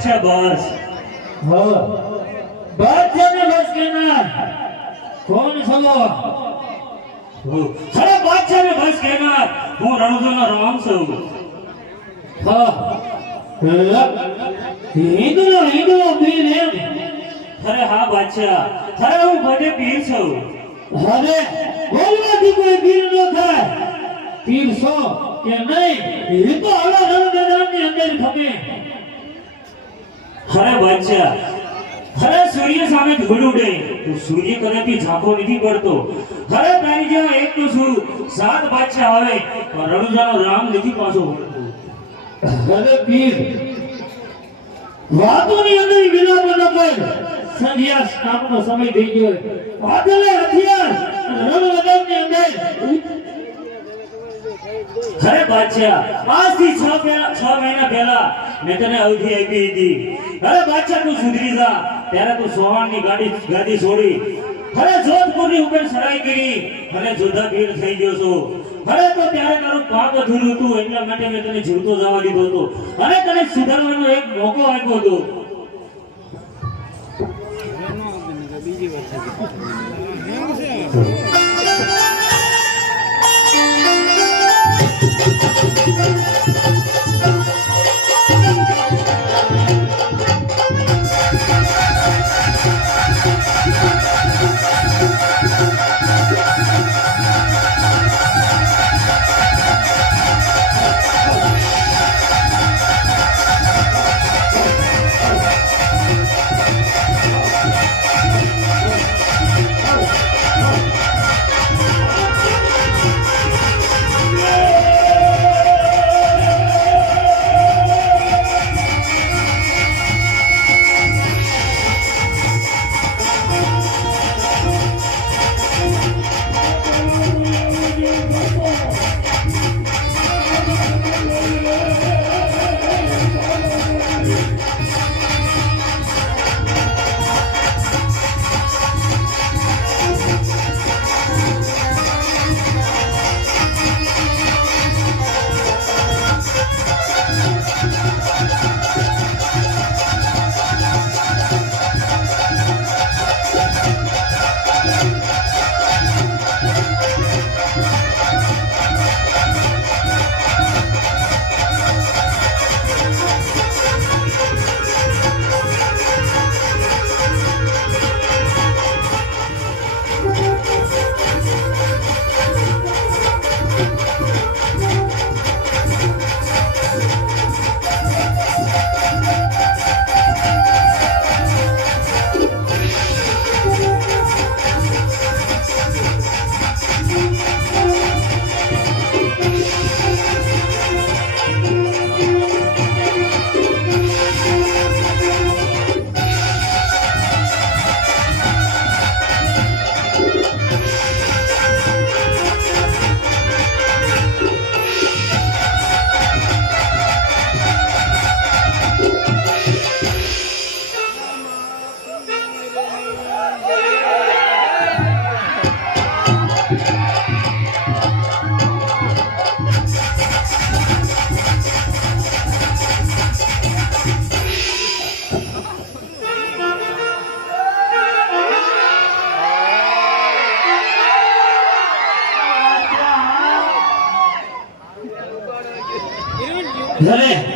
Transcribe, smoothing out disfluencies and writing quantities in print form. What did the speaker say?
बस हो बस जाने बस कहना कौन छलो सारा बादशाह में बस कहना हूँ रणुजना राम से हाँ हिंदू पीर है अरे हाँ बादशाह अरे हूँ बड़े पीर छो अरे बोलवा थी कोई पीर न था पीर सो क्या नहीं ये तो अलग अलग मैदान के अंदर खमे अरे बादशाह अरे सूर्य सामे धूल उड़े तो सूर्य कदापि झांको नहीं पड़तो अरे तारी जेवा एक तो सु सात बादशाह आवे और रणुजानो राम नहीं पाछो वळतो अरे पीर વાતોની અંદર વિલાપ ન કર સંધ્યા સ્નાનનો સમય થઈ ગયો વાદળે હથિયાર રણ મેદાનની અંદર अरे बादशाह आज थी 6 महीना पहला मैं तने अवधि आपी थी अरे बादशाह तू सुधरी जा ત્યારે તું સોહાણની ગાદી છોડી અરે જોધપુરની ઉપર સરાઈ કરી અને જોધા ભીડ થઈ ગયો છો અરે તો ત્યારે તારું પાપ અધૂરું હતું એટલા માટે મેં તને જીવતો જવા દીધો હતો અને તને સુધારવાનો એક મોકો આપ્યો હતો અરે